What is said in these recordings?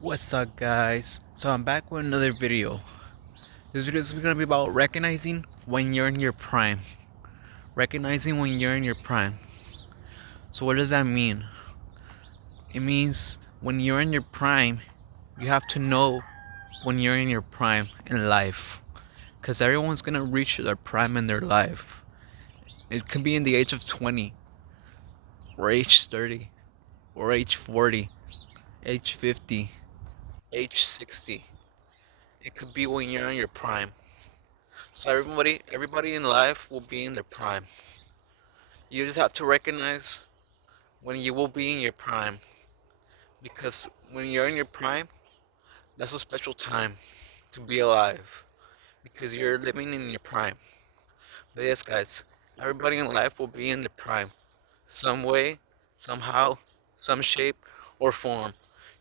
What's up, guys? So I'm back with another video. This video is gonna be about recognizing when you're in your prime. Recognizing when you're in your prime. So what does that mean? It means when you're in your prime, you have to know when you're in your prime in life. Cause everyone's gonna reach their prime in their life. It could be in the age of 20, or age 30, or age 40, age 50, age 60. It could be when you're in your prime. So everybody in life will be in their prime. You just have to recognize when you will be in your prime, because when you're in your prime, that's a special time to be alive, because you're living in your prime. But yes, guys, everybody in life will be in their prime, some way, somehow, some shape or form.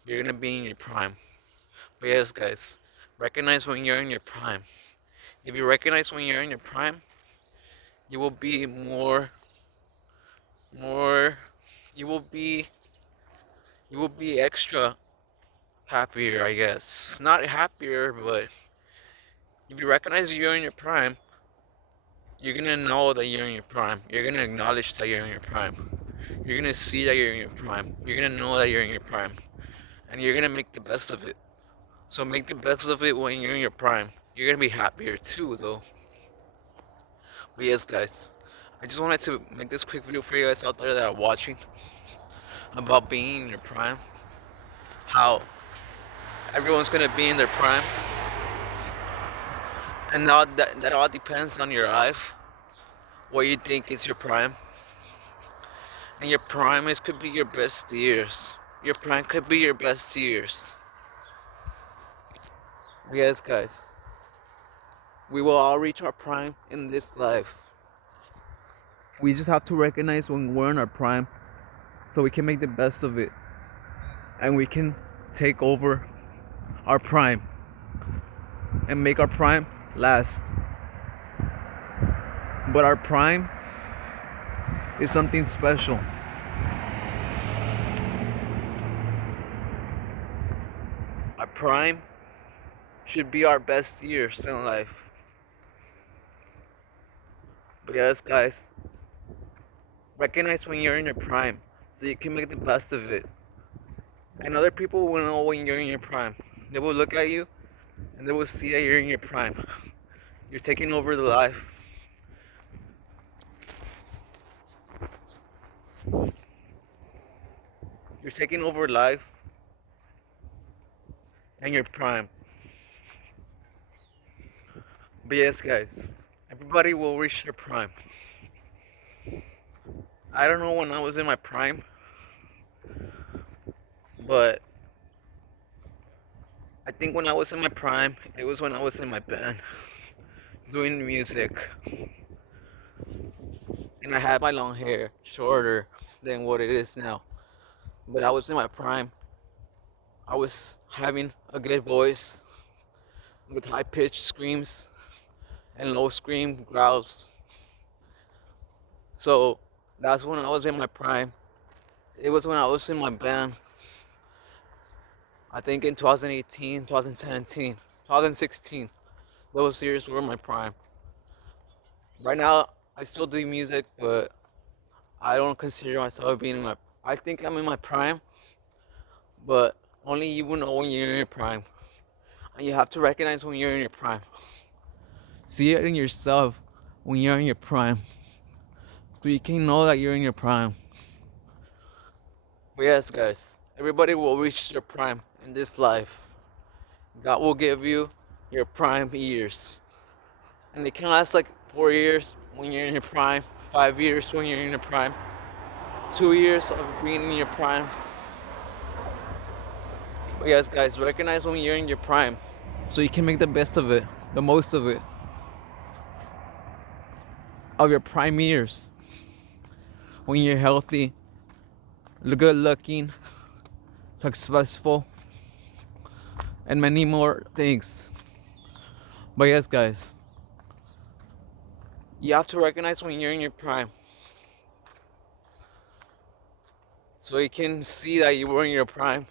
You're gonna be in your prime. But yes, guys, recognize when you're in your prime. If you recognize when you're in your prime, you will be more, you will be, you will be extra happier, I guess. Not happier, but if you recognize you're in your prime, you're gonna know that you're in your prime. You're gonna acknowledge that you're in your prime. You're gonna see that you're in your prime. You're gonna know that you're in your prime. And you're gonna make the best of it. So make the best of it when you're in your prime. You're gonna be happier too, though. But yes, guys, I just wanted to make this quick video for you guys out there that are watching about being in your prime. How everyone's gonna be in their prime. And now that all depends on your life, what you think is your prime. And your prime is could be your best years. Your prime could be your best years. Yes, guys. We will all reach our prime in this life. We just have to recognize when we're in our prime so we can make the best of it. And we can take over our prime and make our prime last. But our prime is something special. Our prime should be our best years in life. But yes, guys, recognize when you're in your prime so you can make the best of it. And other people will know when you're in your prime. They will look at you and they will see that you're in your prime. You're taking over the life. You're taking over life and your prime. But yes, guys, everybody will reach their prime. I don't know when I was in my prime, but I think when I was in my prime, it was when I was in my band doing music. And I had my long hair shorter than what it is now. But I was in my prime. I was having a good voice with high pitched screams and low scream growls. So that's when I was in my prime. It was when I was in my band. I think in 2018, 2017, 2016. Those years were my prime. Right now, I still do music, but I don't consider myself being in my. I think I'm in my prime, but only you will know when you're in your prime, and you have to recognize when you're in your prime. See it in yourself when you're in your prime, so you can know that you're in your prime. But yes, guys, everybody will reach their prime in this life. God will give you your prime years, and it can last like 4 years when you're in your prime, 5 years when you're in your prime, 2 years of being in your prime. But yes, guys, recognize when you're in your prime, so you can make the best of it, the most of it, of your prime years. When you're healthy, good looking, successful, and many more things. But yes, guys, you have to recognize when you're in your prime, so you can see that you were in your prime,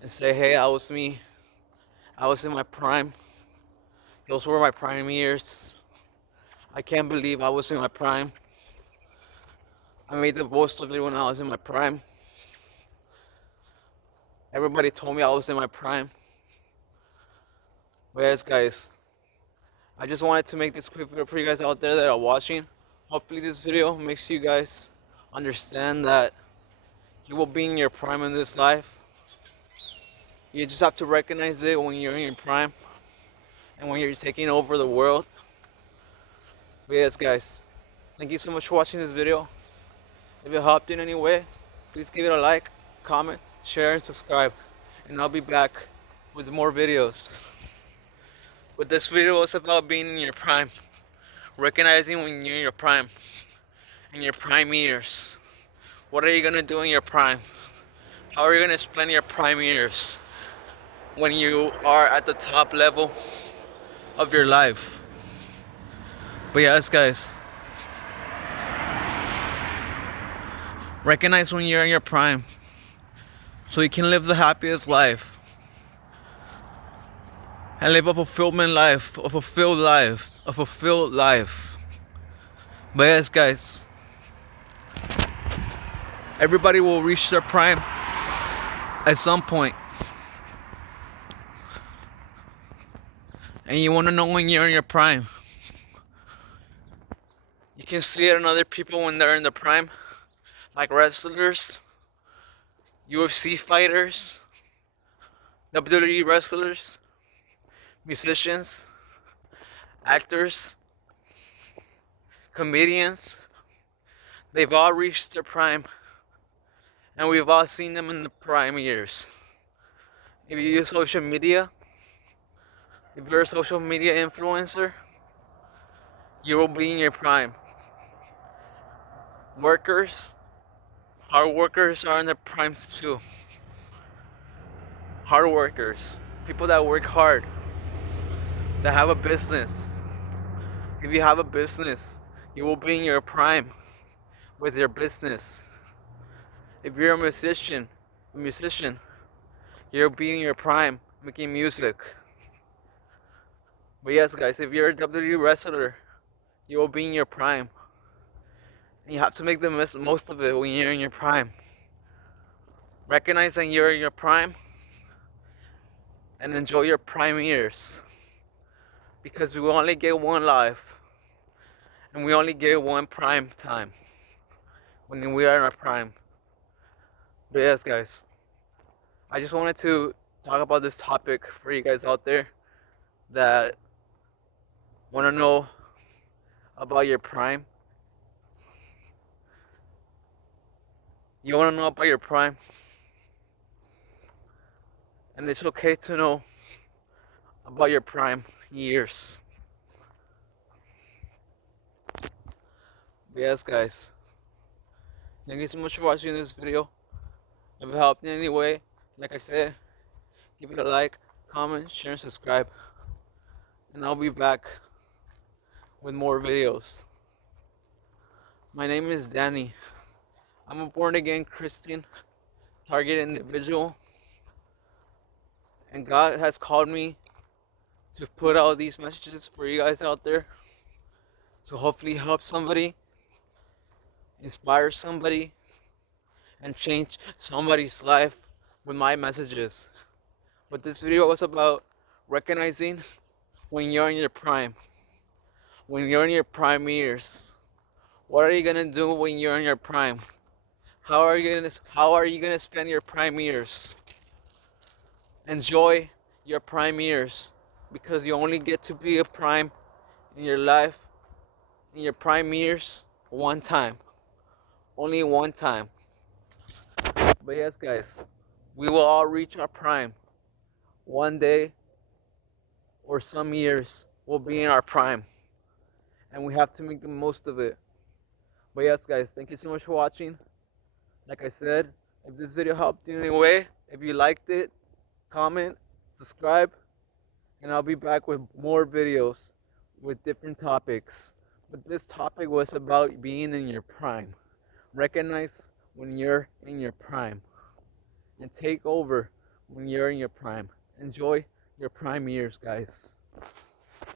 and say, hey, I was me. I was in my prime. Those were my prime years. I can't believe I was in my prime. I made the most of it when I was in my prime. Everybody told me I was in my prime. But yes, guys, I just wanted to make this quick video for you guys out there that are watching. Hopefully this video makes you guys understand that you will be in your prime in this life. You just have to recognize it when you're in your prime and when you're taking over the world. But yes, guys, thank you so much for watching this video. If it helped in any way, please give it a like, comment, share, and subscribe. And I'll be back with more videos. But this video is about being in your prime. Recognizing when you're in your prime. In your prime years. What are you gonna do in your prime? How are you gonna spend your prime years when you are at the top level of your life? But yes, guys, recognize when you're in your prime so you can live the happiest life and live a fulfillment life, a fulfilled life, a fulfilled life. But yes, guys, everybody will reach their prime at some point. And you want to know when you're in your prime. You can see it in other people when they're in the prime, like wrestlers, UFC fighters, WWE wrestlers, musicians, actors, comedians. They've all reached their prime, and we've all seen them in the prime years. If you use social media, if you're a social media influencer, you will be in your prime. Workers, hard workers are in their primes too. Hard workers, people that work hard, that have a business. If you have a business, you will be in your prime with your business. If you're a musician, you'll be in your prime making music. But yes, guys, if you're a WWE wrestler, you will be in your prime. And you have to make the most of it when you're in your prime. Recognize that you're in your prime and enjoy your prime years. Because we only get one life and we only get one prime time when we are in our prime. But yes, guys, I just wanted to talk about this topic for you guys out there that want to know about your prime. You want to know about your prime, and it's okay to know about your prime years. But yes, guys, thank you so much for watching this video. If it helped in any way, like I said, give it a like, comment, share, and subscribe. And I'll be back with more videos. My name is Danny. I'm a born again Christian, targeted individual. And God has called me to put out these messages for you guys out there to hopefully help somebody, inspire somebody, and change somebody's life with my messages. But this video was about recognizing when you're in your prime. When you're in your prime years. What are you gonna do when you're in your prime? How are you gonna spend your prime years? Enjoy your prime years, because you only get to be a prime in your life, in your prime years, one time. Only one time. But yes, guys, we will all reach our prime. One day or some years we'll be in our prime, and we have to make the most of it. But yes, guys, thank you so much for watching. Like I said, if this video helped in any way, if you liked it, comment, subscribe, and I'll be back with more videos with different topics. But this topic was about being in your prime. Recognize when you're in your prime and take over when you're in your prime. Enjoy your prime years, guys.